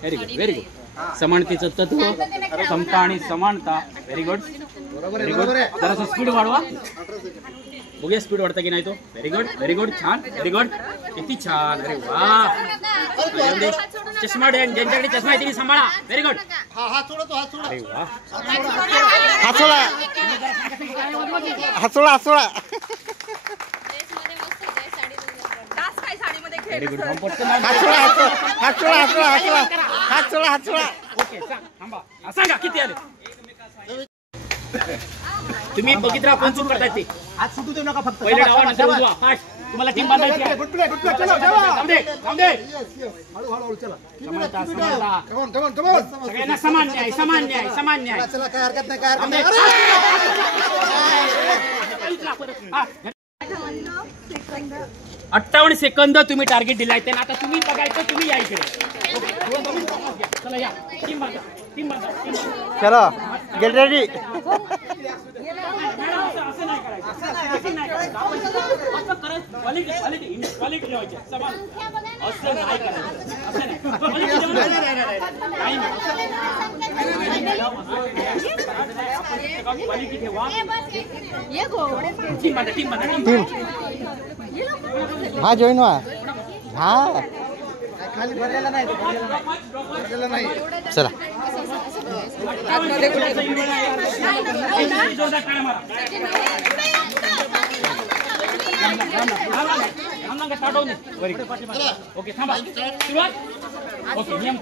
Very good very good. समानतेचं तत्व, समता आणि समानता. Very good very good. जरासा स्पीड वाढवा, बघूया स्पीड वाढता की नाही तो. Very good very good. छान व्हेरी गुड. किती छान. अरे वा. चष्मा ज्यांच्याकडे चष्मा आहे त्यांनी सांभाळा. Very good. अरे वा. हातोळा हातोळा हातोळा. Very good. हातोळा हातोळा हातोळा हातोळा हातोळा हातोळा. ओके थांबा. सांगा किती आले. तुम्ही बघित राहा कोण चूक करताय ते. आज सुटू देऊ नका फक्त. पहिले डावा नंतर उजवा. फास्ट. तुम्हाला टीम बांधायची आहे. गुड प्ले चला थांब दे. हळू चला. समानता सगळ्यांना समान न्याय समान न्याय समान न्याय. चला काय हरकत नाही काय थांब दे. हा. 58 सेकंद तुम्ही टार्गेट दिलाय त्यांना. आता तुम्ही बघायचं, तुम्ही या इकडे. चला या. टीम बांधा टीम बांधा टीम बांधा. चलो गेट रेडी. असं नाही करायचं. असं नाही करायचं. असं करायचं. क्वालिटी ठेवायची समान. असं नाही करायचं. असं नाही. क्वालिटी ठेवा. टीम बांधा टीम बांधा टीम. हा जॉईन व्हा. हा खाली भरलेला नाही. चला. ओके थांबा. सुरुवात. ओके नियम